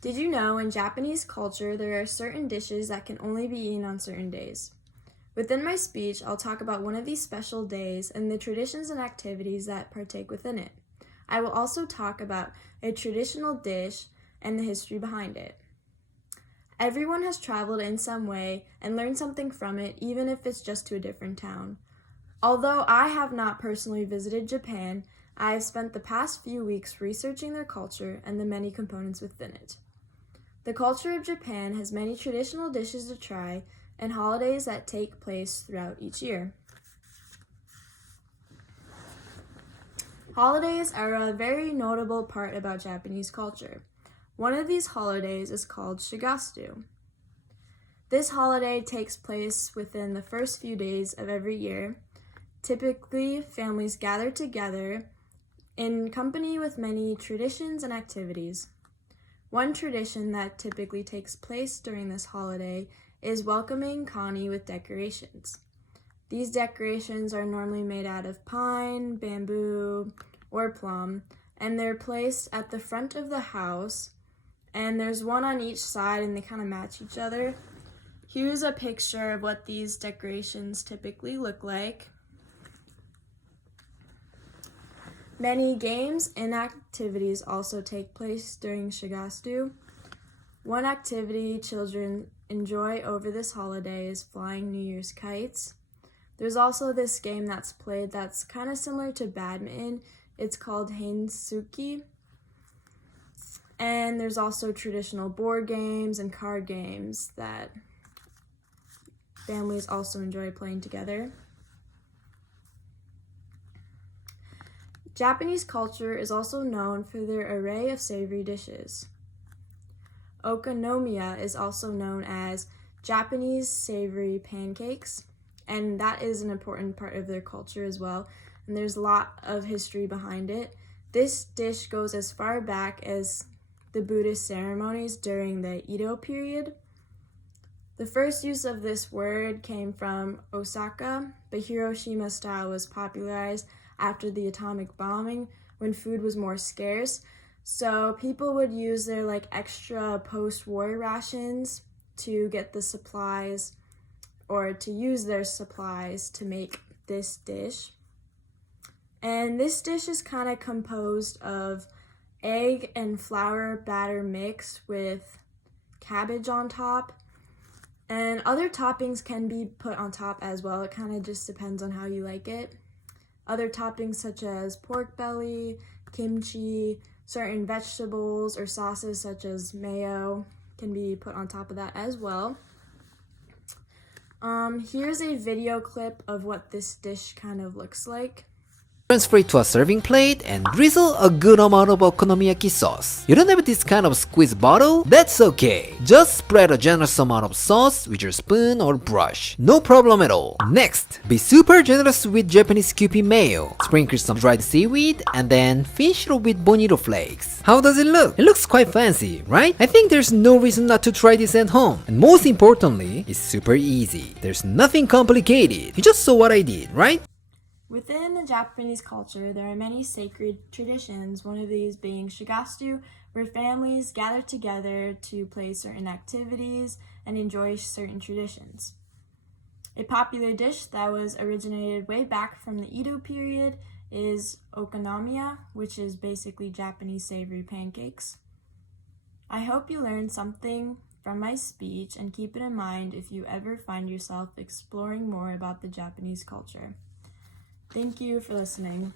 Did you know in Japanese culture there are certain dishes that can only be eaten on certain days? Within my speech, I'll talk about one of these special days and the traditions and activities that partake within it. I will also talk about a traditional dish and the history behind it. Everyone has traveled in some way and learned something from it, even if it's just to a different town. Although I have not personally visited Japan, I have spent the past few weeks researching their culture and the many components within it. The culture of Japan has many traditional dishes to try and holidays that take place throughout each year. Holidays are a very notable part about Japanese culture. One of these holidays is called Shigastu. This holiday takes place within the first few days of every year. Typically, families gather together in company with many traditions and activities. One tradition that typically takes place during this holiday is welcoming Kani with decorations. These decorations are normally made out of pine, bamboo, or plum, and they're placed at the front of the house, and there's one on each side and they kind of match each other. Here's a picture of what these decorations typically look like. Many games and activities also take place during Shigastu. One activity children enjoy over this holiday is flying New Year's kites. There's also this game that's played that's kind of similar to badminton. It's called Hensuki. And there's also traditional board games and card games that families also enjoy playing together. Japanese culture is also known for their array of savory dishes. Okonomiyaki is also known as Japanese savory pancakes, and that is an important part of their culture as well, and there's a lot of history behind it. This dish goes as far back as the Buddhist ceremonies during the Edo period. The first use of this word came from Osaka, but Hiroshima style was popularized after the atomic bombing when food was more scarce. So people would use their extra post-war rations to get the supplies or to use their supplies to make this dish. And this dish is kind of composed of egg and flour batter mix with cabbage on top. And other toppings can be put on top as well. It kind of just depends on how you like it. Other toppings such as pork belly, kimchi, certain vegetables or sauces such as mayo can be put on top of that as well. Here's a video clip of what this dish kind of looks like. Transfer it to a serving plate and drizzle a good amount of okonomiyaki sauce. You don't have this kind of squeeze bottle? That's okay. Just spread a generous amount of sauce with your spoon or brush. No problem at all. Next, be super generous with Japanese Kewpie mayo. Sprinkle some dried seaweed and then finish it with bonito flakes. How does it look? It looks quite fancy, right? I think there's no reason not to try this at home. And most importantly, it's super easy. There's nothing complicated. You just saw what I did, right? Within the Japanese culture, there are many sacred traditions, one of these being Shigastu, where families gather together to play certain activities and enjoy certain traditions. A popular dish that was originated way back from the Edo period is okonomiyaki, which is basically Japanese savory pancakes. I hope you learned something from my speech and keep it in mind if you ever find yourself exploring more about the Japanese culture. Thank you for listening.